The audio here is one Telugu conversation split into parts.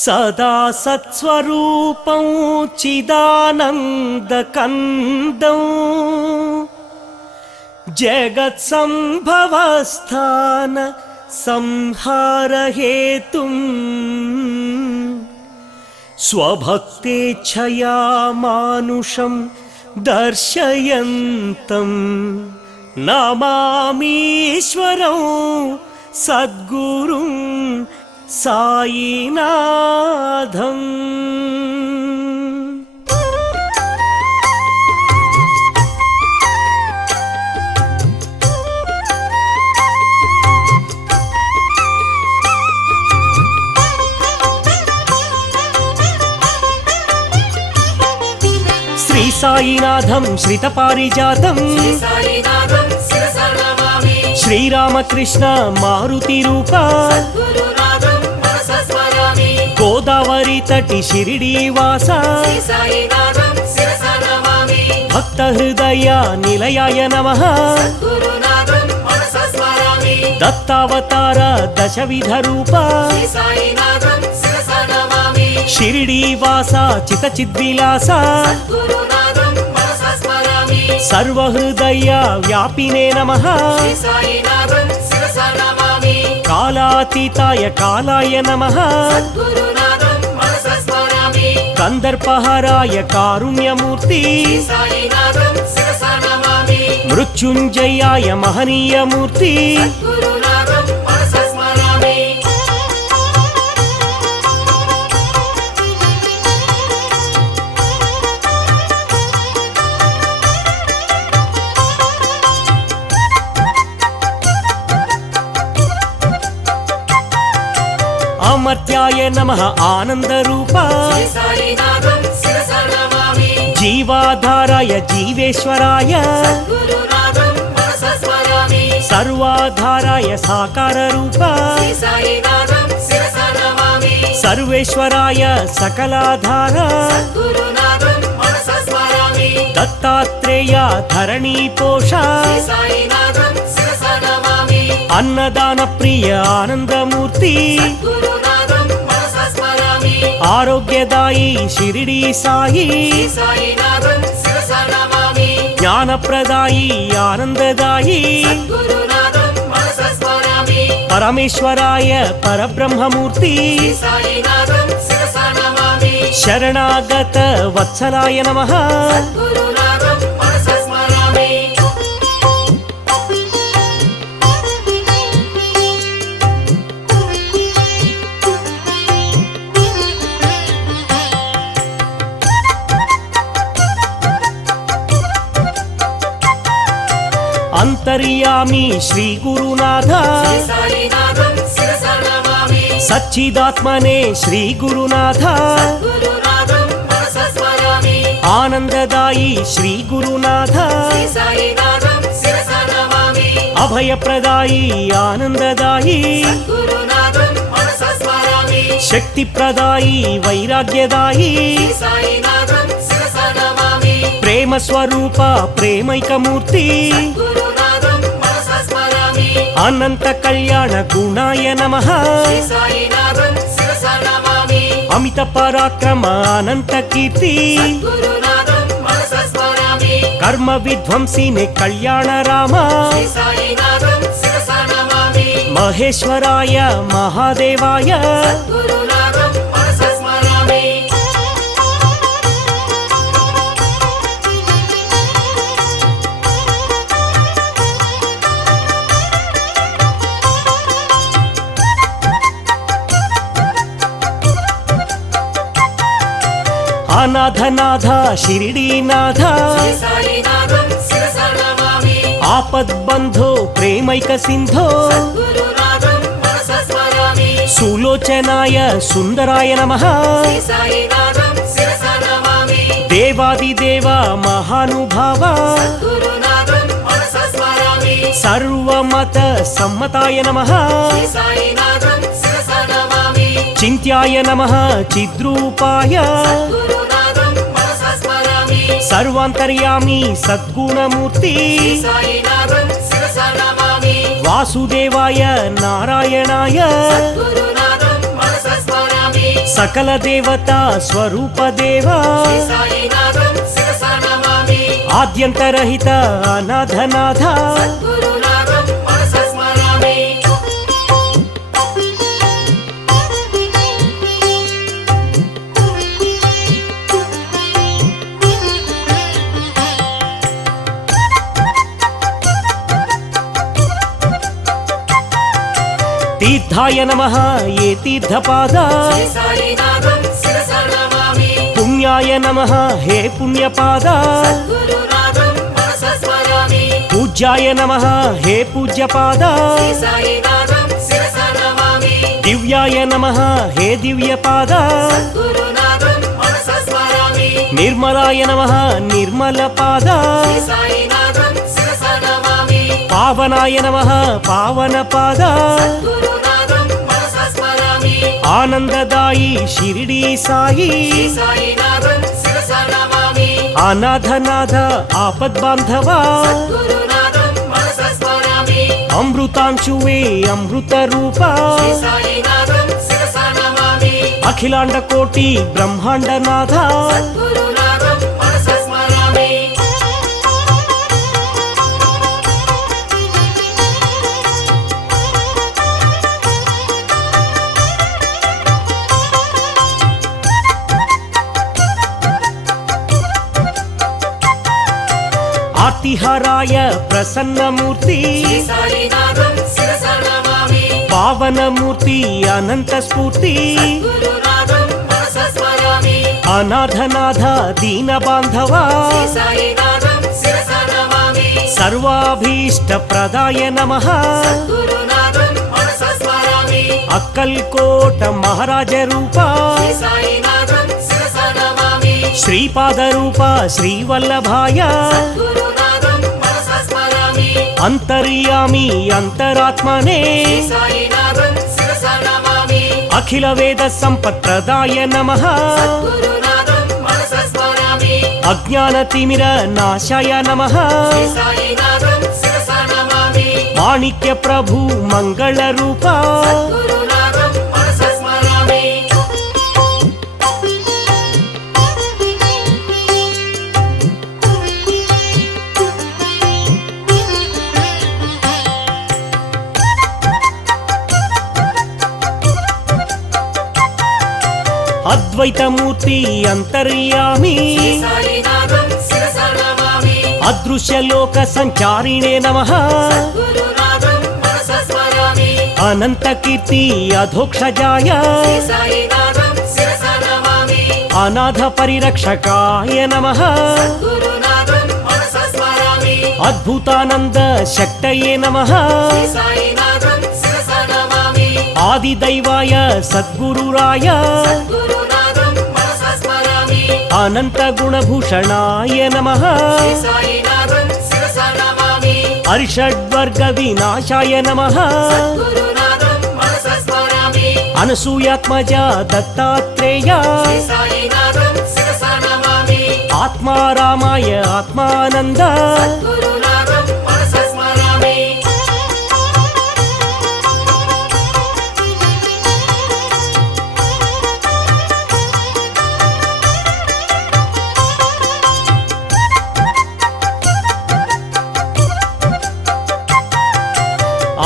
సదా సత్స్వరూపం చిదానందకందం జగత్సంభవస్థాన సంహారహేతుం స్వభక్తేచ్ఛయా మానుషం దర్శయంతం నమామీశ్వరం సద్గురుం సాయినాథం. శ్రీ సాయినాథం శ్రితపారిజాతం శ్రీరామకృష్ణ మారుతి రూప గోదావరి తటి షిరిడీ వాస భక్త హృదయ నిలయాయ నమః. దత్తావతార దశవిధ రూప షిరిడీ వాస చిత చిద్విలాస సర్వహృదయ వ్యాపినే నమః. కాలాతీతాయ కాలాయ నమః. కందర్పహరాయ కారుణ్యమూర్తి మృత్యుంజయాయ మహనీయమూర్తి. అమర్త్యాయ నమః ఆనందరూప జీవాధారాయ జీవేశ్వరాయ సర్వాధారాయ సాకార రూప సర్వేశ్వరాయ సకలాధార దత్తాత్రేయ ధరణీ పోష అన్నదాన ప్రియ ఆనందమూర్తి ఆరోగ్యదాయి షిరిడీ సాయి జ్ఞానప్రదాయి ఆనందదాయి పరమేశ్వరాయ పరబ్రహ్మమూర్తి శరణాగత వత్సలాయ నమః. అంతర్యామి శ్రీ గురునాథ సచ్చిదాత్మనే శ్రీ గురునాథ ఆనందదాయి శ్రీ గురునాథ అభయప్రదాయి ఆనందదాయి శక్తిప్రదాయి వైరాగ్యదాయి ప్రేమ స్వరూప ప్రేమైకమూర్తి అనంత కళ్యాణ గుణాయ నమః. అమిత పరాక్రమ అనంత కీర్తి కర్మ విధ్వంసినే కళ్యాణ రామ మహేశ్వరాయ మహాదేవాయ అనాథనాథ షిరిడీనాథ ఆపద్బంధో ప్రేమైక సింధో సులోచనాయ సుందరాయ నమః. దేవాదిదేవ మహానుభావ సర్వమత సమ్మతాయ నమః. చింత్యాయ నమః చిద్రూపాయ సర్వాంతర్యామి సద్గుణమూర్తి వాసుదేవాయ నారాయణాయ సకల దేవతా స్వరూప దేవా శ్రీ సాయినాథం శిరస నమామి ఆద్యంతరహిత అనాథనాథ సద్గురునాథం మనస స్మరామి తీర్థాయ నమః ఏ తీర్థపాద శ్రీ సాయినాథం శిరస నమామి పుణ్యాయ నమః హే పుణ్యపాద సద్గురునాథం మనస స్మరామి పూజ్యాయ నమః హే పూజ్యపాద శ్రీ సాయినాథం శిరస నమామి దివ్యాయ నమః హే దివ్యపాద సద్గురునాథం మనస స్మరామి నిర్మలాయ నమః నిర్మలపాద శ్రీ సాయినాథం శిరస నమామి పావనాయ నమః పావనపాద సద్గురునాథం మనస స్మరామి ఆనందదాయి షిరిడి సాయి శ్రీ సాయినాథం శిరస నమామి అనాథనాథ ఆపద్బాంధవా సద్గురునాథం మనస స్మరామి అమృతాంశువే అమృత రూపా శ్రీ సాయినాథం శిరస నమామి అఖిలాండ కోటి బ్రహ్మాండనాథ సద్గురునాథం మనస స్మరామి ఆర్తిహారాయ ప్రసన్నమూర్తి శ్రీ సాయినాథం శిరస నమామి పావనమూర్తి అనంత స్ఫూర్తి సద్గురునాథం మనస స్మరామి అనాథనాథ దీన బాంధవా శ్రీ సాయినాథం శిరస నమామి సర్వాభీష్ట ప్రదాయ నమః సద్గురునాథం మనస స్మరామి అక్కల్కోట మహారాజ రూపా శ్రీ సాయినాథం శిరస నమామి శ్రీపాద రూపా శ్రీవల్లభాయ సద్గురునాథం మనస స్మరామి అంతర్యామి అంతరాత్మనే శ్రీ సాయినాథం శిరస నమామి అఖిల వేద సంపత్ప్రదాయ నమః సద్గురునాథం మనస స్మరామి అజ్ఞాన తిమిర నాశాయ నమః శ్రీ సాయినాథం శిరస నమామి మాణిక్య ప్రభు మంగళ రూపా సద్గురునాథం మనస స్మరామి అద్వైతమూర్తి అంతర్యామి శ్రీ సాయినాథం శిరస నమామి అదృశ్యలోక సంచారిణే నమః సద్గురునాథం మనస స్మరామి అనంత కీర్తి అధోక్షజాయ శ్రీ సాయినాథం శిరస నమామి అనాథ పరిరక్షకాయ నమః సద్గురునాథం మనస స్మరామి అద్భుతానంద శక్తయే నమః శ్రీ సాయినాథం శిరస నమామి ఆదిదైవాయ సద్గురురాయ సద్గురునాథం మనస స్మరామి అనంత గుణభూషణాయ నమః శ్రీ సాయినాథం శిరస నమామి అరిషడ్వర్గ వినాశాయ నమః సద్గురునాథం మనస స్మరామి అనసూయాత్మజ దత్తాత్రేయ శ్రీ సాయినాథం శిరస నమామి ఆత్మారామాయ ఆత్మానంద సద్గురునాథం మనస స్మరామి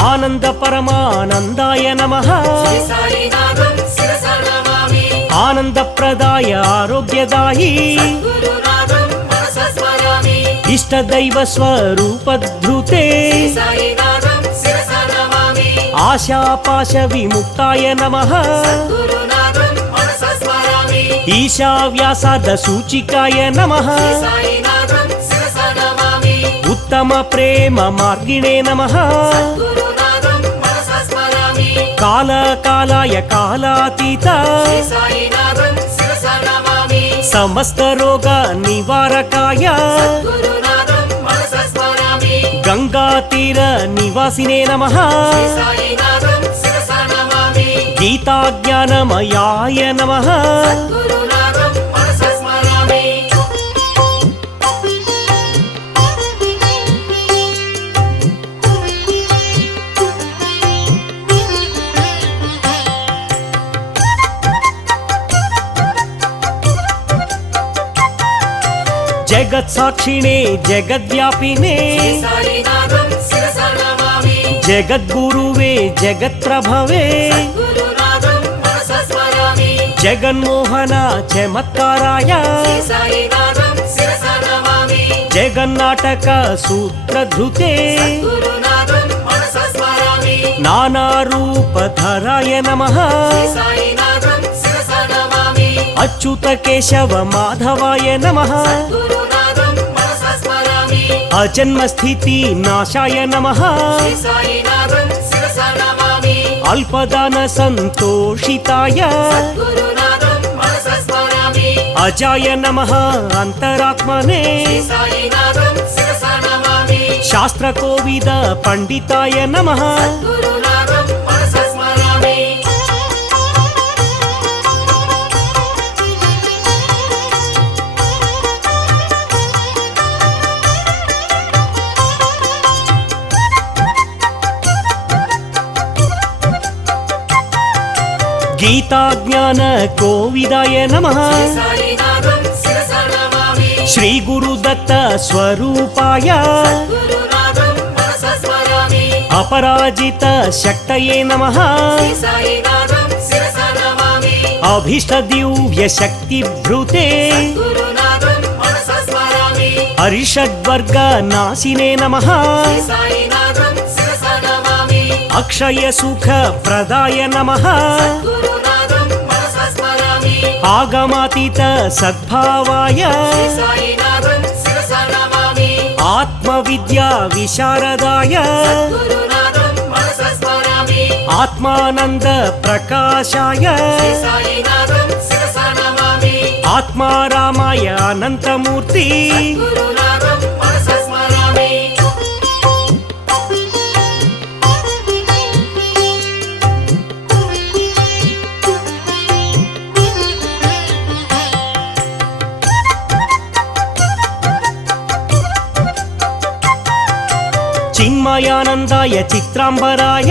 ఆనంద పరమానందాయ నమః శ్రీ సాయినాథం శిరస నమామి ఆనందప్రదాయ ఆరోగ్యదాయి సద్గురునాథం మనస స్మరామి ఇష్టదైవ స్వరూపధృతే శ్రీ సాయినాథం శిరస నమామి ఆశాపాశ విముక్తాయ నమః సద్గురునాథం మనస స్మరామి ఈశావ్యాసార్థ సూచికాయ నమః శ్రీ సాయినాథం శిరస నమామి ఉత్తమ ప్రేమ మార్గిణే నమః సద్గురునాథం మనస స్మరామి కాలకాలాయ కాలాతీత శ్రీ సాయినాథం శిరస నమామి సమస్త రోగ నివారకాయ సద్గురునాథం మనస స్మరామి గంగా తీర నివాసినే నమః శ్రీ సాయినాథం శిరస నమామి గీతాజ్ఞానమయాయ నమః సద్గురునాథం మనస స్మరామి జగత్సాక్షిణే జగద్వ్యాపినే సాయినాథం శిరస నమామి జగద్గురువే జగత్ప్రభవే గురునాథం మనస స్మరామి జగన్మోహన చమత్కారాయ సాయినాథం శిరస నమామి జగన్నాటక సూత్రధృతే గురునాథం మనస స్మరామి నానారూపధరాయ నమః సాయినాథం శిరస నమామి అచ్యుత కేశవ మాధవాయ నమః గురునాథం మనస స్మరామి అజన్మస్థితి నాశాయ నమః సాయినాథం శిరస నమామి అల్పదాన సంతోషితాయ గురునాథం మనస స్మరామి అజాయ నమః అంతరాత్మనే సాయినాథం శిరస నమామి శాస్త్రకోవిద పండితాయ నమః గురునాథం మనస స్మరామి గీతాజ్ఞాన కోవిదాయ నమః సాయినాథం శిరస నమామి శ్రీ గురుదత్త స్వరూపాయ గురునాథం మనస స్మరామి అపరాజిత శక్తయే నమః సాయినాథం శిరస నమామి అభీష్ట దివ్య శక్తి భృతే గురునాథం మనస స్మరామి హరిషడ్వర్గ నాశినే నమః సాయినాథం శిరస నమామి అక్షయ సుఖ ప్రదాయ నమః గురునాథం మనస స్మరామి ఆగమాతీత సద్భావాయ సాయినాథం శిరస నమామి ఆత్మ విద్యా విశారదాయ గురునాథం మనస స్మరామి ఆత్మానంద ప్రకాశాయ సాయినాథం శిరస నమామి ఆత్మారామాయ అనంతమూర్తి గురునాథం మనస స్మరామి చిన్మయానందాయ చిత్రాంబరాయ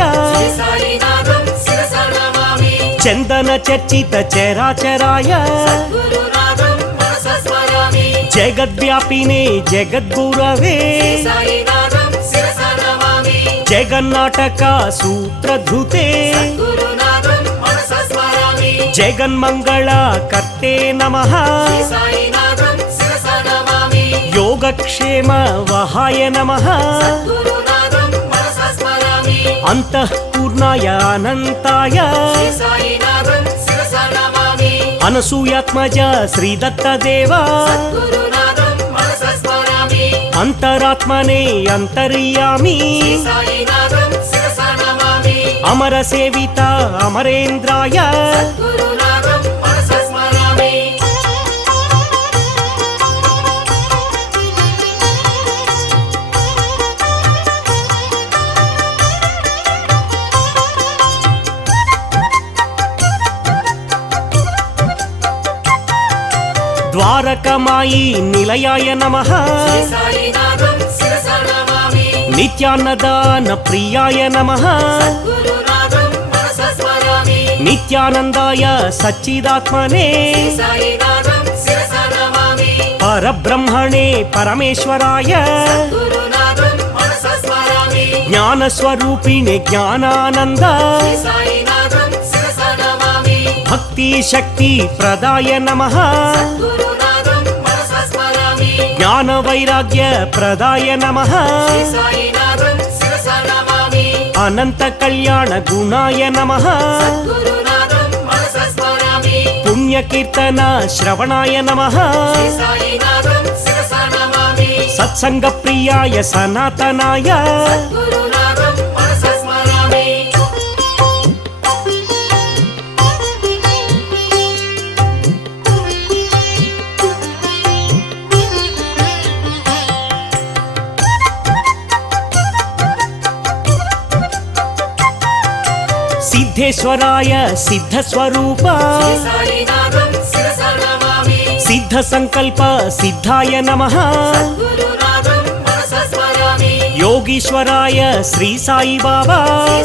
సాయినాథం శిరస నమామి చందన చర్చిత చరాచరాయ గురునాథం మనస స్మరామి జగద్వ్యాపినే జగద్గురవే సాయినాథం శిరస నమామి జగన్నాటక సూత్రధృతే గురునాథం మనస స్మరామి జగన్మంగళ కర్తే నమః సాయినాథం శిరస నమామి యోగక్షేమ వహాయ నమః గురునాథం మనస స్మరామి అంతఃపూర్ణాయ అనంతాయ సాయినాథం శిరస నమామి అనసూయాత్మజ శ్రీదత్తదేవ గురునాథం మనస స్మరామి అంతరాత్మనే అంతర్యామి సాయినాథం శిరస నమామి అమర సేవిత అమరేంద్రాయ గురునాథం మనస స్మరామి ద్వారకమాయి నిలయాయ నమః సాయినాథం శిరస నమామి నిత్యాన్నదాన ప్రియాయ నమః గురునాథం మనస స్మరామి నిత్యానందాయ సచ్చిదాత్మనే సాయినాథం శిరస నమామి పరబ్రహ్మణే పరమేశ్వరాయ గురునాథం మనస స్మరామి జ్ఞానస్వరూపిణి జ్ఞానానంద సాయినాథం శిరస నమామి భక్తి శక్తి ప్రదాయ నమః గురునాథం మనస స్మరామి జ్ఞాన వైరాగ్య ప్రదాయ నమః సాయినాథం శిరస నమామి అనంత కళ్యాణ గుణాయ నమః గురునాథం మనస స్మరామి పుణ్యకీర్తన శ్రవణాయ నమః సాయినాథం శిరస నమామి సత్సంగ ప్రియాయ సనాతనాయ గురునాథం మనస స్మరామి సిద్ధేశ్వరాయ సిద్ధస్వరూప సాయినాథం శిరస నమామి సిద్ధ సంకల్ప సిద్ధాయ నమః గురునాథం మనస స్మరామి యోగీశ్వరాయ శ్రీ సాయి బాబా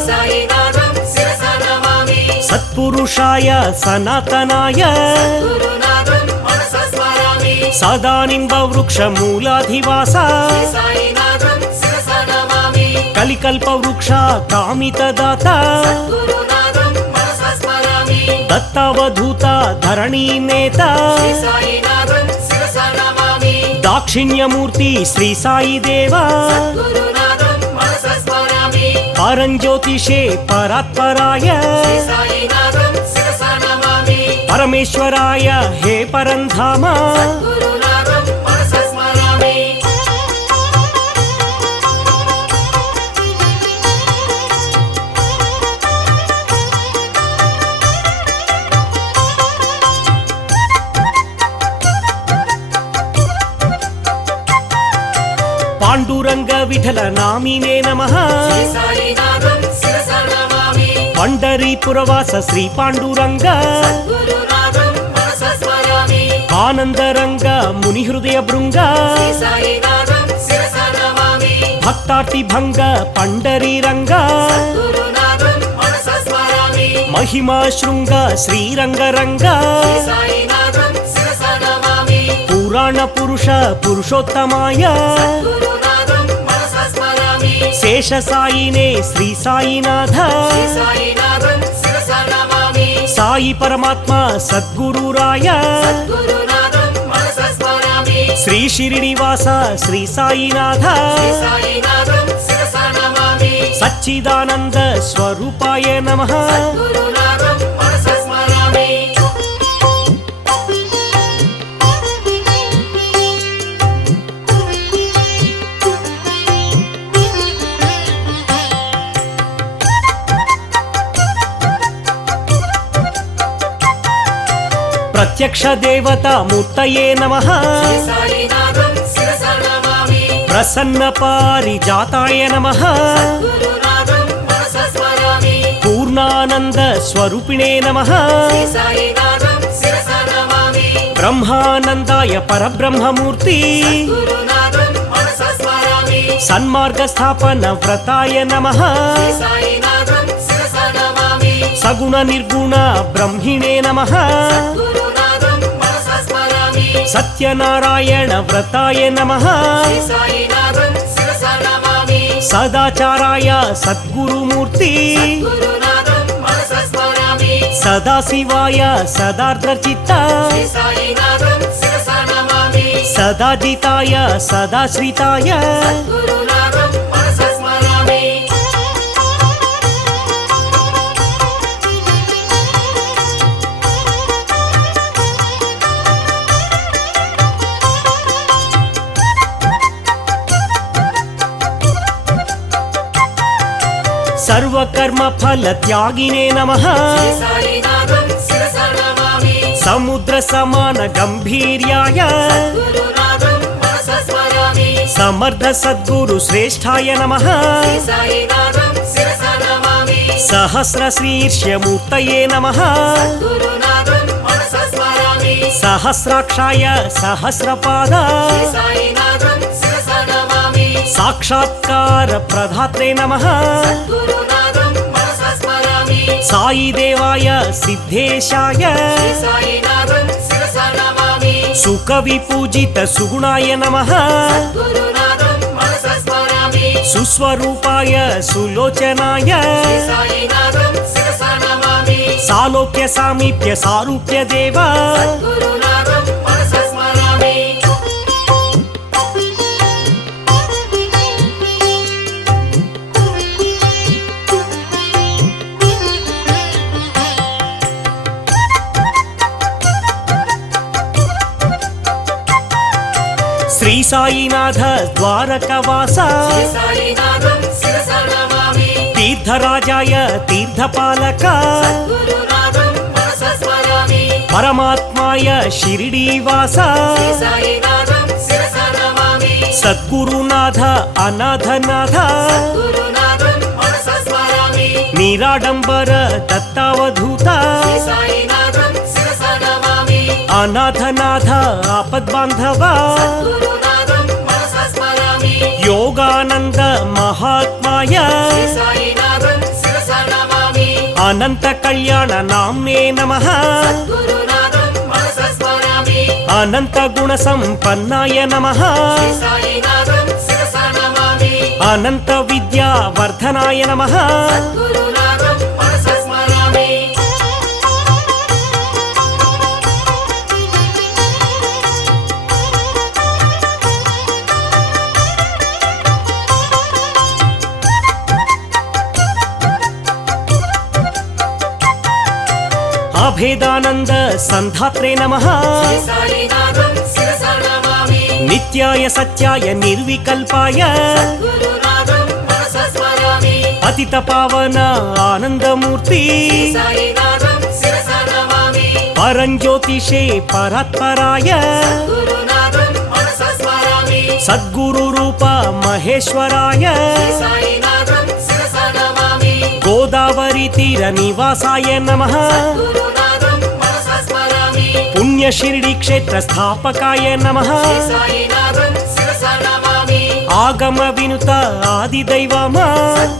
సాయినాథం శిరస నమామి సత్పురుషాయ సనాతనాయ గురునాథం మనస స్మరామి సదా నింబ వృక్ష మూలాధివాస శ్రీ సాయినాథం శిరస నమామి కలికల్ప వృక్ష కామితదాత గురునాథం మనస స్మరామి దత్తావధూత ధరణీ నేత శ్రీ సాయినాథం శిరస నమామి దాక్షిణ్యమూర్తి శ్రీ సాయి దేవా గురునాథం మనస స్మరామి పరంజ్యోతిషే పరాత్పరాయ శ్రీ సాయినాథం శిరస నమామి పరమేశ్వరాయ హే పరంధామ గురునాథం మనస స్మరామి పాండురంగ విఠల నామినే నమః శ్రీ సాయినాథం శిరస నమామి పండరీపురవాస శ్రీ పాండురంగ గురునాథం మనస స్మరామి ఆనందరంగ ముని హృదయ భృంగ శ్రీ సాయినాథం శిరస నమామి భక్తార్తి భంగ పండరీరంగ గురునాథం మనస స్మరామి మహిమా శృంగ శ్రీరంగరంగ శ్రీ సాయినాథం శిరస నమామి పురాణ పురుష పురుషోత్తమాయ గురునాథం మనస స్మరామి శేష సాయినే శ్రీ సాయినాథ శ్రీ సాయినాథం శిరస నమామి సాయి పరమాత్మ సద్గురురాయ గురునాథం మనస స్మరామి శ్రీ షిరిడివాస శ్రీ సాయినాథ శ్రీ సాయినాథం శిరస నమామి సచ్చిదానంద స్వరూపాయ నమః గురునాథం మనస స్మరామి ప్రత్యక్ష దేవత మూర్తయే నమః శ్రీ సాయినాథం శిరస నమామి ప్రసన్న పారిజాతాయ నమః గురునాథం మనస స్మరామి పూర్ణానంద స్వరూపిణే నమః శ్రీ సాయినాథం శిరస నమామి బ్రహ్మానందాయ పరబ్రహ్మమూర్తి గురునాథం మనస స్మరామి సన్మార్గ స్థాపన వ్రతాయ నమః శ్రీ సాయినాథం శిరస నమామి సగుణ నిర్గుణ బ్రహ్మిణే నమః గురునాథం మనస స్మరామి సత్యనారాయణ వ్రతాయ నమః శ్రీ సాయినాథం శిరస నమామి సదాచారాయ సద్గురుమూర్తి గురునాథం మనస స్మరామి సదాశివాయ సదార్ద్రచిత్త శ్రీ సాయినాథం శిరస నమామి సదాజితాయ సదాశ్రితాయ గురునాథం మనస స్మరామి సర్వకర్మ ఫల త్యాగినే నమః శ్రీ సాయినాథం శిరస నమామి సముద్ర సమాన గంభీర్యాయ గురునాథం మనస స్మరామి సమర్థ సద్గురు శ్రేష్ఠాయ నమః శ్రీ సాయినాథం శిరస నమామి సహస్ర శీర్ష్యమూర్తయే నమః గురునాథం మనస స్మరామి సహస్రాక్షాయ సహస్రపాద శ్రీ సాయినాథం శిరస నమామి సాక్షాత్కార ప్రధాత్రే నమః గురునాథం మనస స్మరామి సాయి దేవాయ సిద్ధేశాయ శ్రీ సాయినాథం శిరస నమామి సుఖ విపూజిత సుగుణాయ నమః గురునాథం మనస స్మరామి సుస్వరూపాయ సులోచనాయ శ్రీ సాయినాథం శిరస నమామి సాలోక్య సామీప్య సారూప్య దేవా గురునాథం మనస స్మరామి శ్రీ సాయినాథ ద్వారకవాస శ్రీ సాయినాథం శిరస నమామి తీర్థరాజాయ తీర్థపాలక గురునాథం మనస స్మరామి పరమాత్మాయ షిరిడీవాస శ్రీ సాయినాథం శిరస నమామి సద్గురునాథ అనాథనాథ గురునాథం మనస స్మరామి నిరాడంబర దత్తావధూత శ్రీ సాయినాథం శిరస నమామి అనాథనాథ ఆపద్బాంధవ గురునాథం మనస స్మరామి యోగానంద మహాత్మాయ శ్రీ సాయినాథం శిరస నమామి అనంత కళ్యాణ నామ్నే నమః గురునాథం మనస స్మరామి అనంత గుణ సంపన్నాయ నమః శ్రీ సాయినాథం శిరసా నమామి అనంత విద్యా వర్ధనాయ నమః సద్గురునాథం మనసా స్మరామి అభేదానంద సంధాత్రే నమః శ్రీ సాయినాథం శిరసా నమామి నిత్యాయ సత్యాయ నిర్వికల్పాయ సద్గురునాథం మనసా స్మరామి అతిత పావన ఆనందమూర్తి సాయినాథం శిరసా నమామి పరంజ్యోతిషే పరాత్పరాయ గురునాథం మనసా స్మరామి సద్గురు రూప మహేశ్వరాయ సాయినాథం శిరసా నమామి గోదావరి తీర నివాసాయ నమః గురునాథం మనసా స్మరామి పుణ్య షిరిడి క్షేత్ర స్థాపకాయ నమః సాయినాథం శిరసా నమామి ఆగమ వినుత ఆది దైవమా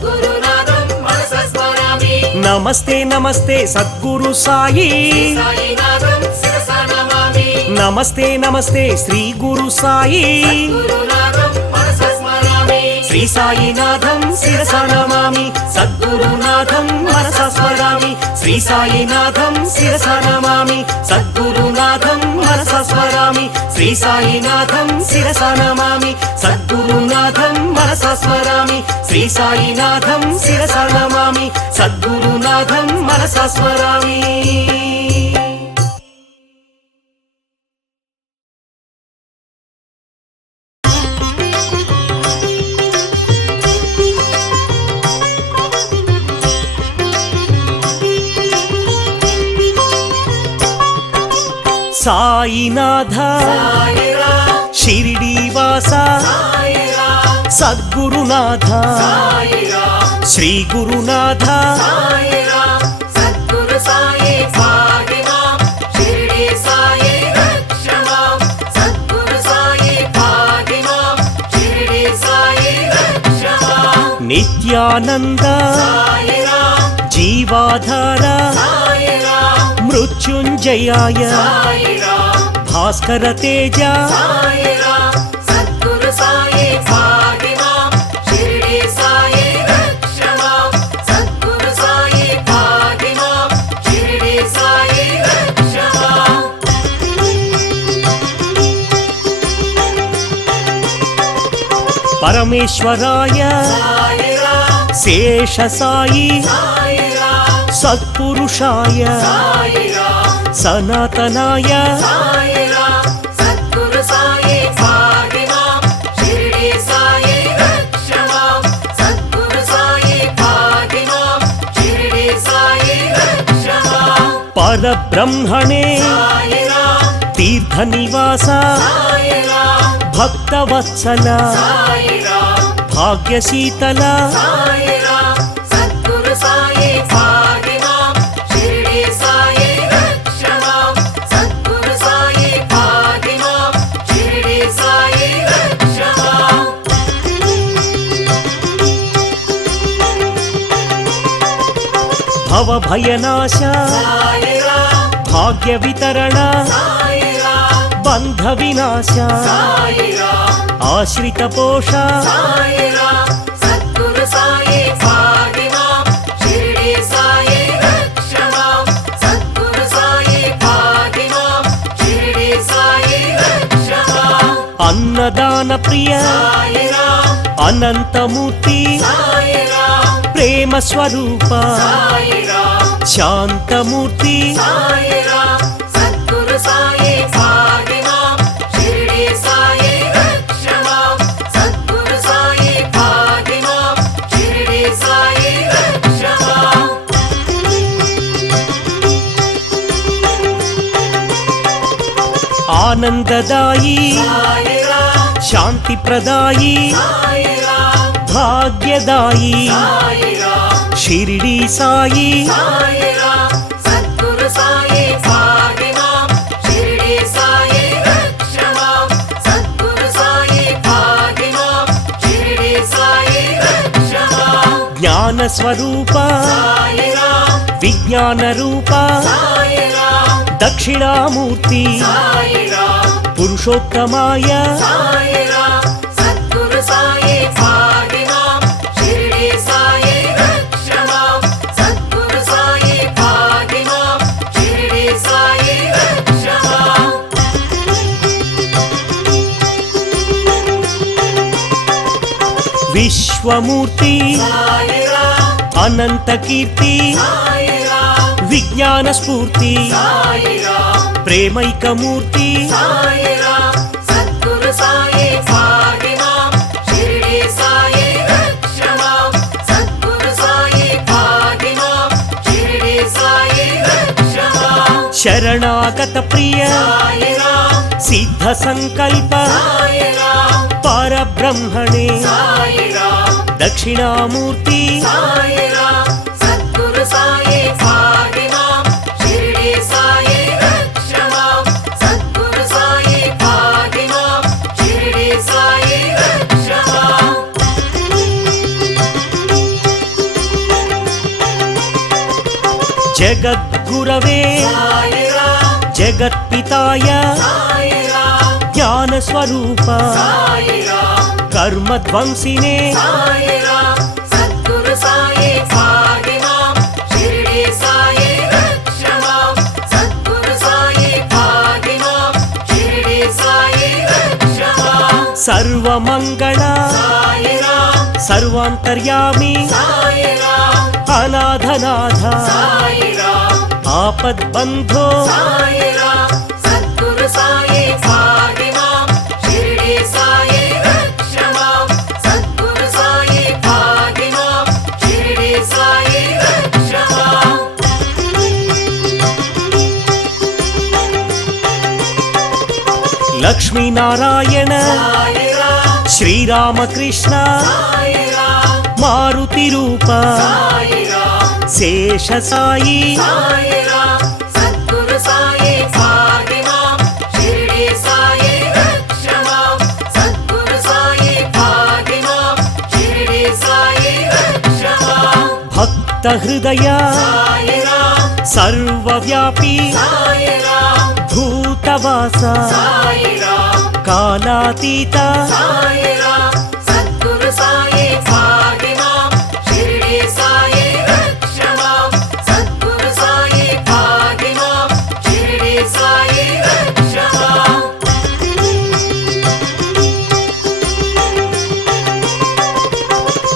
గురునాథం మనసా స్మరామి నమస్తే నమస్తే సద్గురు సాయి సాయినాథం శిరసా నమామి నమస్తే నమస్తే శ్రీ గురు సాయి గురునాథం మనసా స్మరామి శ్రీ సాయినాథం శిరసా నమామి సద్గురునాథం మనసా స్మరామి శ్రీ సాయినాథం శిరసా నమామి సద్గురునాథం మనసా స్మరామి శ్రీ సాయినాథం శిరసా నమామి సద్గురునాథం మనసా స్మరామి శ్రీ సాయినాథం శిరసా నమామి సద్గురునాథం మనసా స్మరామి సాయినాథ సాయిరాం షిరిడి వాస సాయిరాం సద్గురునాథ సాయిరాం శ్రీ గురునాథ సాయిరాం సద్గురు సాయి భాగ్యమాం షిరిడి సాయి రక్షమాం సద్గురు సాయి భాగ్యమాం షిరిడి సాయి రక్షమాం నిత్యానంద సాయిరాం జీవాధార సాయిరాం మృత్యుంజయాయ సాయిరాం భాస్కర తేజ సాయిరాం సద్గురు సాయి భాగ్యమాం షిరిడి సాయి రక్షమాం సద్గురు సాయి భాగ్యమాం షిరిడి సాయి రక్షమాం పరమేశ్వరాయ సాయిరాం శేష సాయి సాయిరాం సత్పురుషాయ సాయిరాం సనాతనాయ సాయిరాం సద్గురు సాయి భాగ్యమాం షిరిడి సాయి రక్షమాం సద్గురు సాయి భాగ్యమాం షిరిడి సాయి రక్షమాం పరబ్రహ్మణే సాయిరాం తీర్థ నివాస సాయిరాం భక్తవత్సల సాయిరాం భాగ్యశీతల సాయిరాం సద్గురు సాయి భాగ్యమాం షిరిడి సాయి రక్షమాం సద్గురు సాయి భాగ్యమాం షిరిడి సాయి రక్షమాం భవభయనాశ సాయిరాం భాగ్య వితరణ సాయిరాం బంధ వినాశ సాయిరాం ఆశ్రిత పోష సాయిరాం సద్గురు సాయి భాగ్యమాం షిరిడి సాయి రక్షమాం సద్గురు సాయి భాగ్యమాం షిరిడి సాయి రక్షమాం అన్నదాన ప్రియ సాయిరాం అనంతమూర్తి సాయిరాం ప్రేమ స్వరూప సాయిరాం శాంతమూర్తి సాయిరాం సద్గురు సాయి భాగ్యమాం షిరిడి సాయి రక్షమాం సద్గురు సాయి భాగ్యమాం షిరిడి సాయి రక్షమాం ఆనందదాయి సాయిరాం శాంతి ప్రదాయి సాయిరాం భాగ్యదాయి సాయిరాం షిరిడి సాయి సాయిరాం సద్గురు సాయి భాగ్యమాం షిరిడి సాయి రక్షమాం సద్గురు సాయి భాగ్యమాం షిరిడి సాయి రక్షమాం జ్ఞాన స్వరూప సాయిరాం విజ్ఞాన రూప సాయిరాం దక్షిణామూర్తి సాయిరాం పురుషోత్తమాయ సాయి రామ్ సద్గురు సాయి పాహి మాం షిరిడి సాయి రక్ష మాం సద్గురు సాయి పాహి మాం షిరిడి సాయి రక్ష మాం విశ్వమూర్తి సాయి రామ్ అనంత కీర్తి సాయి రామ్ విజ్ఞాన స్ఫూర్తి సాయి రామ్ ప్రేమైకమూర్తి సాయి రామ్ సద్గురు సాయి పాహి మాం షిరిడి సాయి రక్ష మాం సద్గురు సాయి పాహి మాం షిరిడి సాయి రక్ష మాం శరణాగత ప్రియ సాయి రామ్ సిద్ధ సంకల్ప సాయి రామ్ పరబ్రహ్మణే సాయి రామ్ దక్షిణామూర్తి సాయి రామ్ సద్గురు సాయి పాహి మాం షిరిడి సాయి రక్ష మాం సద్గురు సాయి పాహి మాం షిరిడి సాయి రక్ష మాం జగద్గురవే సాయి రామ్ జగత్పితాయ సాయి రామ్ జ్ఞానస్వరూప సాయి రామ్ కర్మధ్వంసినే సాయి రామ్ సద్గురు సాయి పాహి మాం షిరిడి సాయి రక్ష మాం సద్గురు సాయి పాహి మాం షిరిడి సాయి రక్ష మాం సర్వమంగళ సాయి రామ్ సర్వాంతర్యామి సాయి రామ్ అనాథనాథ సాయి రామ్ ఆపద్బంధో సాయి రామ్ సద్గురు సాయి పాహి మాం షిరిడి సాయి రక్ష మాం సద్గురు సాయి పాహి మాం షిరిడి సాయి రక్ష మాం లక్ష్మీనారాయణ సాయి రామ్ శ్రీరామకృష్ణ సాయి రామ్ మారుతి రూప సాయి రామ్ శేష సాయి సాయి రామ్ సద్గురు సాయి పాహి మాం షిరిడి సాయి రక్ష మాం సద్గురు సాయి పాహి మాం షిరిడి సాయి రక్ష మాం భక్త హృదయ సాయి రామ్ సర్వవ్యాపి సాయి రామ్ భూతవాస సాయి రామ్ కాలాతీత సాయి రామ్ సద్గురు సాయి పాహి మాం షిరిడి సాయి రక్ష మాం సద్గురు సాయి పాహి మాం షిరిడి సాయి రక్ష మాం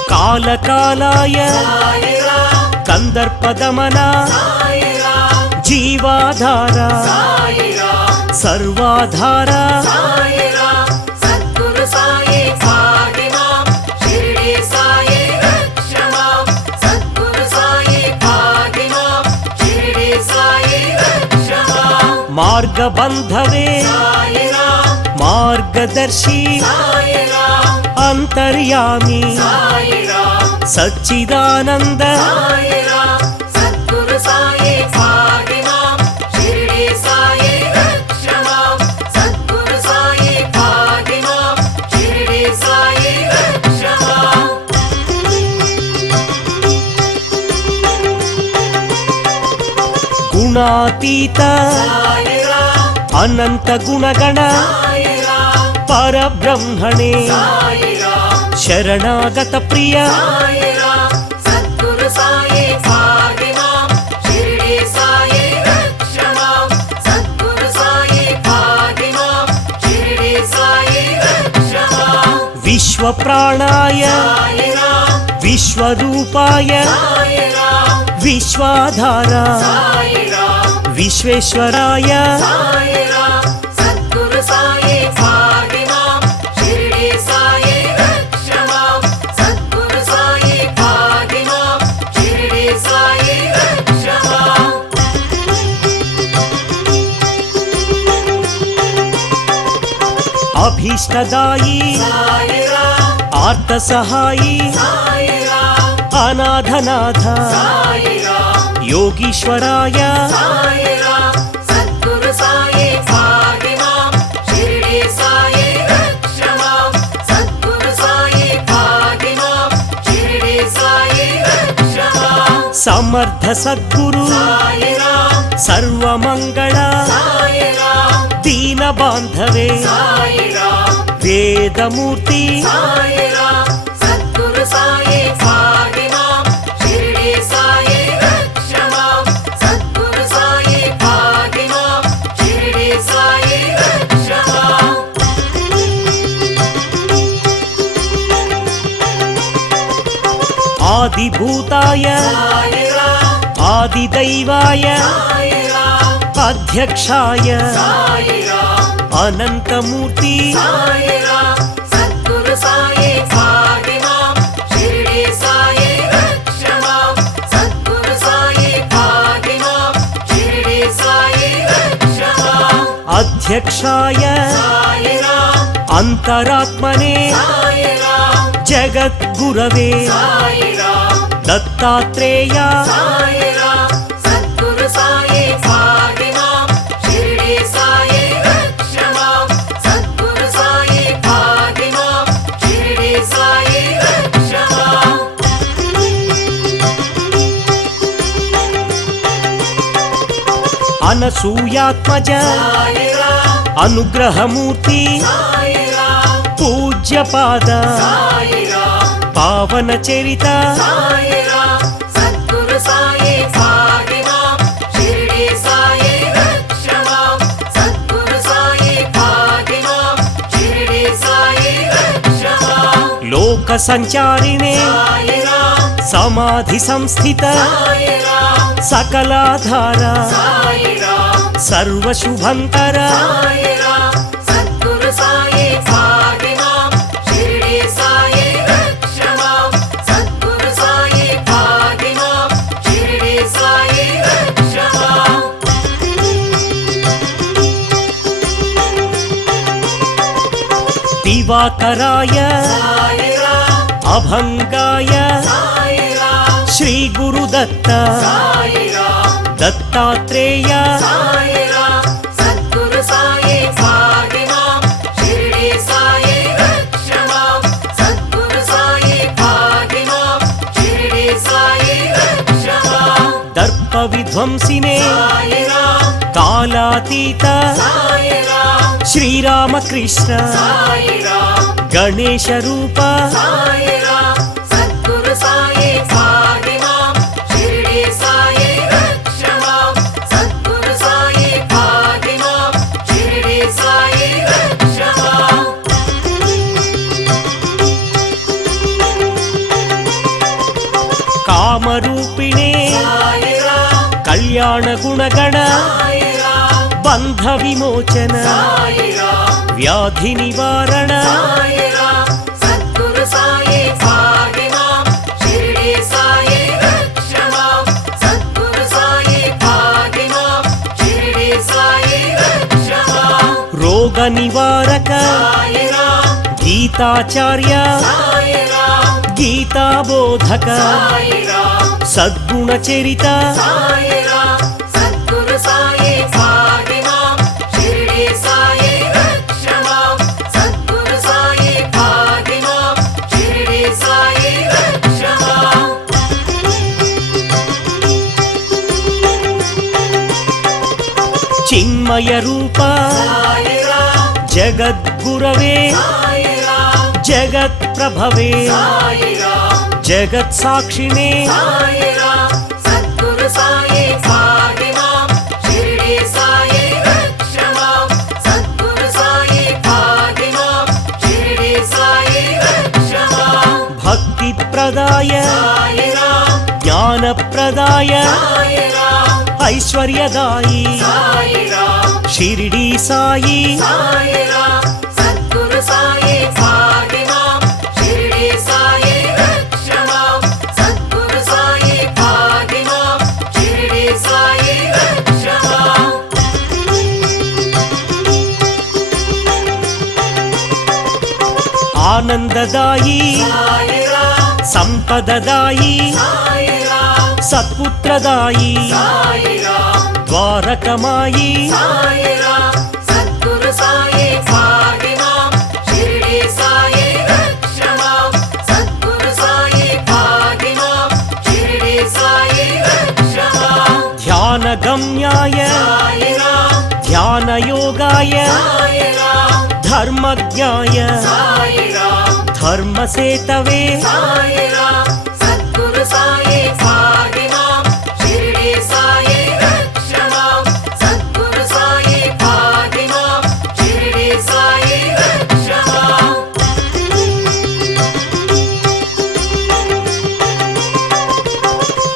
కాలకాలాయ సాయి రామ్ కందర్పదమన సాయి రామ్ జీవాధార సాయి రామ్ సర్వాధార సాయి రామ్ సద్గురు సాయి పాహి మాం షిరిడి సాయి రక్ష మాం సద్గురు సాయి పాహి మాం షిరిడి సాయి రక్ష మాం మార్గబంధవే సాయి రామ్ మార్గదర్శి సాయి రామ్ అంతర్యామి సాయి రామ్ సచ్చిదానంద సాయి రామ్ సద్గురు సాయి పాహి మాం షిరిడి సాయి రక్ష మాం సద్గురు సాయి పాహి మాం షిరిడి సాయి రక్ష మాం గుణాతీత సాయి రామ్ అనంత గుణగణ సాయి రామ్ పరబ్రహ్మణే సాయి రామ్ శరణాగత ప్రియ సాయి రామ్ సద్గురు సాయి పాహి మాం షిరిడి సాయి రక్ష మాం సద్గురు సాయి పాహి మాం షిరిడి సాయి రక్ష మాం విశ్వప్రాణాయ సాయి రామ్ విశ్వరూపాయ సాయి రామ్ విశ్వాధార సాయి రామ్ విశ్వేశ్వరాయ సాయి రామ్ సద్గురు సాయి పాహి మాం షిరిడి సాయి రక్ష మాం సద్గురు సాయి పాహి మాం షిరిడి సాయి రక్ష మాం అభీష్టదాయి సాయి రామ్ ఆర్త సహాయి సాయి రామ్ అనాథనాథ సాయి రామ్ యోగీశ్వరాయ సాయి రామ్ సద్గురు సాయి పాహి మాం షిరిడి సాయి రక్ష మాం సద్గురు సాయి పాహి మాం షిరిడి సాయి రక్ష మాం సమర్థ సద్గురు సాయి రామ్ సర్వమంగళ సాయి రామ్ దీన బాంధవే సాయి రామ్ వేదమూర్తి సాయి రామ్ సద్గురు సాయి పాహి మాం షిరిడి సాయి రక్ష మాం సద్గురు సాయి పాహి మాం షిరిడి సాయి రక్ష మాం ఆదిభూతాయ సాయి రామ్ ఆదిదైవాయ సాయి రామ్ అధ్యక్షాయ సాయి రామ్ అనంతమూర్తి సాయి రామ్ సద్గురు సాయి పాహి మాం షిరిడి సాయి రక్ష మాం సద్గురు సాయి పాహి మాం షిరిడి సాయి రక్ష మాం అధ్యక్షాయ సాయి రామ్ అంతరాత్మనే సాయి రామ్ జగద్గురవే సాయి రామ్ దత్తాత్రేయ సాయి రామ్ సద్గురు సాయి పాహి మాం షిరిడి సాయి రక్ష మాం సద్గురు సాయి పాహి మాం షిరిడి సాయి రక్ష మాం అనసూయాత్మజ సాయి రామ్ అనుగ్రహమూర్తి సాయి రామ్ పూజ్యపాద సాయి రామ్ పావన చరిత సాయి రామ్ సద్గురు సాయి పాహి మాం షిరిడి సాయి రక్ష మాం సద్గురు సాయి పాహి మాం షిరిడి సాయి రక్ష మాం లోక సంచారిణే సాయి రామ్ సమాధి సంస్థిత సాయి రామ్ సకలాధార సాయి రామ్ సర్వశుభంకర సాయి రామ్ సద్గురు సాయి పాహి మాం షిరిడి సాయి రక్ష మాం సద్గురు సాయి పాహి మాం షిరిడి సాయి రక్ష మాం దివాకరాయ సాయి రామ్ అభంగాయ సాయి రామ్ శ్రీ గురుదత్త సాయి రామ్ దత్తాత్రేయ సాయి రామ్ సద్గురు సాయి పాహి మాం షిరిడి సాయి రక్ష మాం సద్గురు సాయి పాహి మాం షిరిడి సాయి రక్ష మాం దర్ప విధ్వంసినే సాయి రామ్ కాలాతీత సాయి రామ్ శ్రీరామకృష్ణ సాయి రామ్ గణేశ రూప సాయి రామ్ సద్గురు సాయి పాహి మాం షిరిడి సాయి రక్ష మాం సద్గురు సాయి పాహి మాం షిరిడి సాయి రక్ష మాం కామరూపిణే సాయి రామ్ కళ్యాణ గుణగణ సాయి రామ్ బంధ విమోచన సాయి రామ్ వ్యాధి నివారణ సాయి రామ్ సద్గురు సాయి పాహి మాం షిరిడి సాయి రక్ష మాం సద్గురు సాయి పాహి మాం షిరిడి సాయి రక్ష మాం రోగ నివారక సాయి రామ్ గీతాచార్య సాయి రామ్ గీతాబోధక సాయి రామ్ సద్గుణ చరిత సాయి రామ్ సద్గురు సాయి పాహి మాం షిరిడి సాయి రక్ష మాం సద్గురు సాయి పాహి మాం షిరిడి సాయి రక్ష మాం చిన్మయ రూప సాయి రామ్ జగద్గురవే సాయి రామ్ జగత్ ప్రభవే సాయి రామ్ జగత్ సాక్షిణే సాయి రామ్ సద్గురు సాయి పాహి మాం షిరిడి సాయి రక్ష మాం సద్గురు సాయి పాహి మాం షిరిడి సాయి రక్ష మాం భక్తి ప్రదాయ సాయి రామ్ జ్ఞాన ప్రదాయ సాయి రామ్ ఐశ్వర్యదాయి సాయి రామ్ షిరిడి సాయి సాయి రామ్ సద్గురు సాయి పాహి మాం షిరిడి సాయి రక్ష మాం సద్గురు సాయి పాహి మాం షిరిడి సాయి రక్ష మాం ఆనందదాయి సాయి రామ్ సంపదదాయి సాయి రామ్ సత్పుత్రదాయి సాయి రామ్ ద్వారకమాయి సాయి రామ్ సద్గురు సాయి పాహి మాం షిరిడి సాయి రక్ష మాం సద్గురు సాయి పాహి మాం షిరిడి సాయి రక్ష మాం ధ్యాన గమ్యాయ సాయి రామ్ ధ్యాన యోగాయ ధర్మనిలయాయ సాయిరాం ధర్మజ్ఞాయ సాయిరాం ధర్మసేతవే సాయిరాం సద్గురు సాయి పాహి మాం షిరిడి సాయి రక్ష మాం సద్గురు సాయి పాహి మాం షిరిడి సాయి రక్ష మాం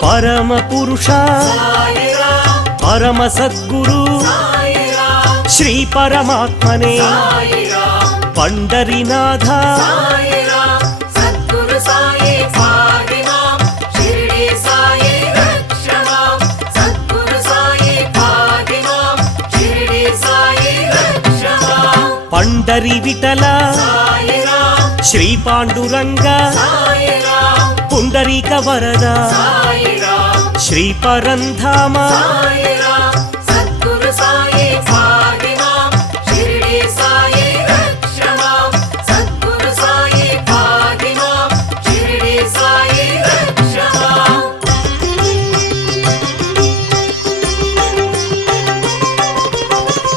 పరమ పురుష సాయిరాం పరమ సద్గురు సాయిరాం శ్రీ పరమాత్మనే సాయిరాం పండరినాథ సాయిరాం సద్గురు సాయి పాహి మాం షిరిడి సాయి రక్ష మాం సద్గురు సాయి పాహి మాం షిరిడి సాయి రక్ష మాం పండరి విఠల సాయిరాం శ్రీ పాండురంగ సాయిరాం పుండరీక వరద సాయిరాం శ్రీ పరంధామ సాయిరాం సద్గురు సాయి పాహి మాం షిరిడి సాయి రక్ష మాం సద్గురు సాయి పాహి మాం షిరిడి సాయి రక్ష మాం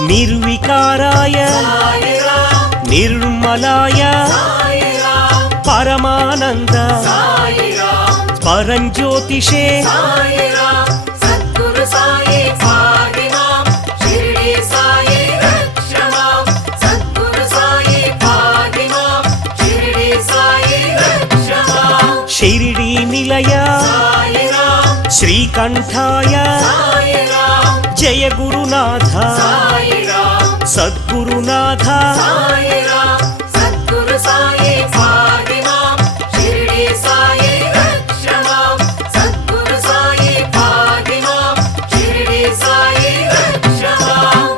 నిర్వికారాయ సాయిరాం నిర్మలాయ సాయిరాం పరమానంద సాయిరాం పరంజ్యోతిషే సాయిరాం సద్గురు సాయి పాహి మాం షిరిడి సాయి రక్ష మాం సద్గురు సాయి పాహి మాం షిరిడి సాయి రక్ష మాం షిరిడి నిలయ సాయిరాం శ్రీకంఠాయ సాయిరాం జయ గురునాథ సాయిరాం సద్గురునాథ సాయిరాం సద్గురు సాయి పాహి మాం షిరిడి సాయి రక్ష మాం సద్గురు సాయి పాహి మాం షిరిడి సాయి రక్ష మాం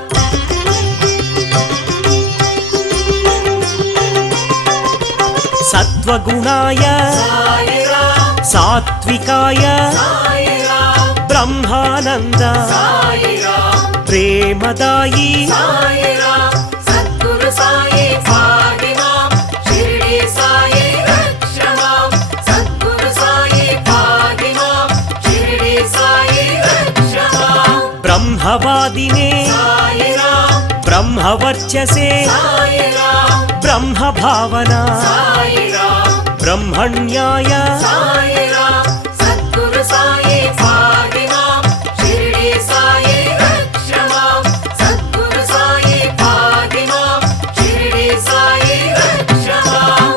సత్వగుణాయ సాయిరాం సాత్వికాయ సాయిరాం బ్రహ్మానంద సాయిరాం ప్రేమదాయి సాయిరాం సద్గురు సాయి పాహి మాం షిరిడి సాయి రక్ష మాం సద్గురు సాయి పాహి మాం షిరిడి సాయి రక్ష మాం బ్రహ్మవాదినే సాయిరాం బ్రహ్మవర్చసే సాయిరాం బ్రహ్మ భావన సాయిరాం బ్రహ్మణ్యాయ సాయిరాం సద్గురు సాయి పాహి మాం షిరిడి సాయి రక్ష మాం సద్గురు సాయి పాహి మాం షిరిడి సాయి రక్ష మాం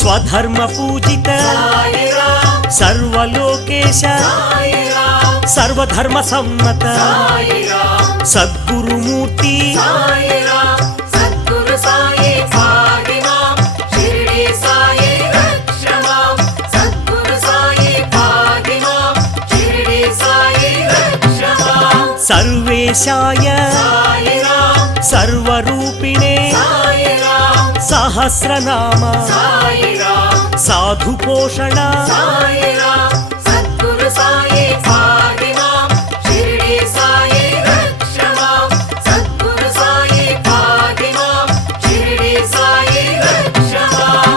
స్వధర్మ పూజిత సాయిరాం సర్వలోకేశ సాయిరాం సర్వధర్మ సమ్మత సాయిరాం సద్గురుమూర్తి సాయిరాం సద్గురు సాయి పాహి మాం షిరిడి సాయి రక్ష మాం సద్గురు సాయి పాహి మాం షిరిడి సాయి రక్ష మాం సర్వేశాయ సాయిరాం సర్వరూపిణే సాయిరాం సహస్రనామ సాయిరాం సాధు పోషణ సాయిరాం సద్గురు సాయి పాహి మాం షిరిడి సాయి రక్ష మాం సద్గురు సాయి పాహి మాం షిరిడి సాయి రక్ష మాం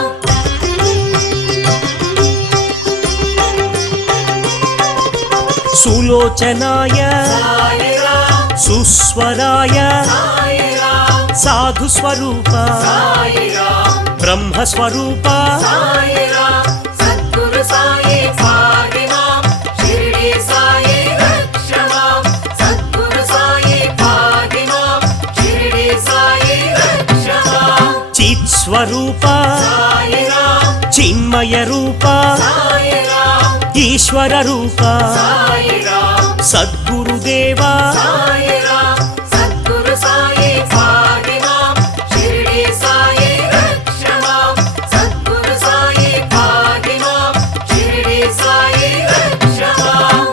సులోచనాయ సాయిరాం సుస్వరాయ సాయిరాం సాధు స్వరూప సాయిరాం బ్రహ్మస్వరూప సాయిరాం సద్గురు సాయి పాహి మాం షిరిడి సాయి రక్ష మాం సద్గురు సాయి పాహి మాం షిరిడి సాయి రక్ష మాం చిత్ స్వరూప సాయిరాం చిన్మయ రూప సాయిరాం ఈశ్వర రూప సాయిరాం సద్గురుదేవ సాయిరాం సద్గురు సాయి పాహి మాం షిరిడి సాయి రక్ష మాం సద్గురు సాయి పాహి మాం షిరిడి సాయి రక్ష మాం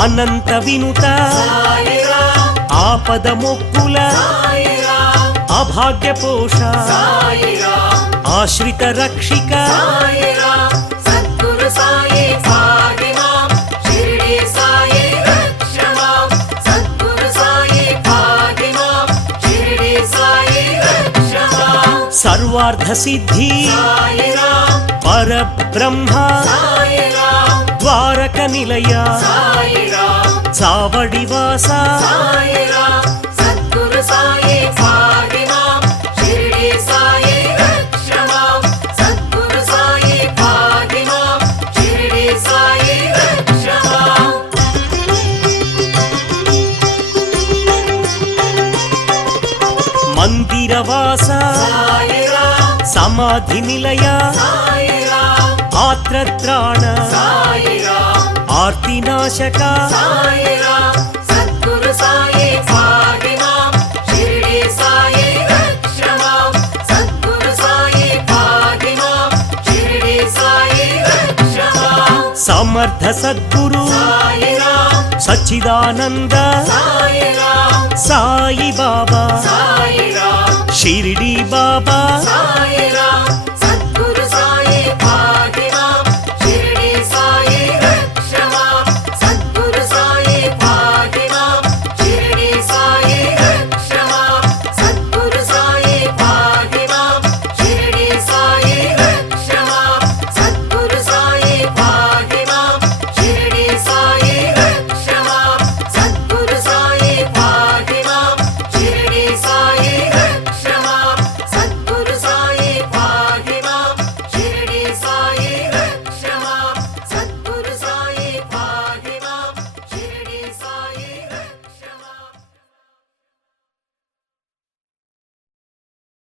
అనంత వినుత సాయిరాం ఆపద మొక్కుల సాయిరాం అభాగ్య పోష సాయిరాం ఆశ్రిత రక్షిక సాయిరాం సద్గురు సాయి పాహి మాం షిరిడి సాయి రక్ష మాం సద్గురు సాయి పాహి మాం షిరిడి సాయి రక్ష మాం సర్వ सर्वार्थ सिद्धि సాయిరాం परब्रह्म సాయిరాం द्वारक निलय సాయిరాం चावडिवास సాయిరాం సద్గురు సాయి ఫాతిమాం షిరిడి సాయి రక్షమాం సద్గురు సాయి ఫాతిమాం షిరిడి సాయి రక్షమాం मंदिरवास సాయిరాం समाधि निलय సాయిరాం आत्रत्राण సాయిరాం आर्तिनाशक సాయిరాం సద్గురు సాయి ఫాతిమాం షిరిడి సాయి రక్షమాం సద్గురు సాయి ఫాతిమాం షిరిడి సాయి రక్షమాం समर्थ सद्गुरु సాయిరాం सच्चिदानंद సాయిరాం साई बाबा సాయిరాం शिरडी बाबा సాయిరాం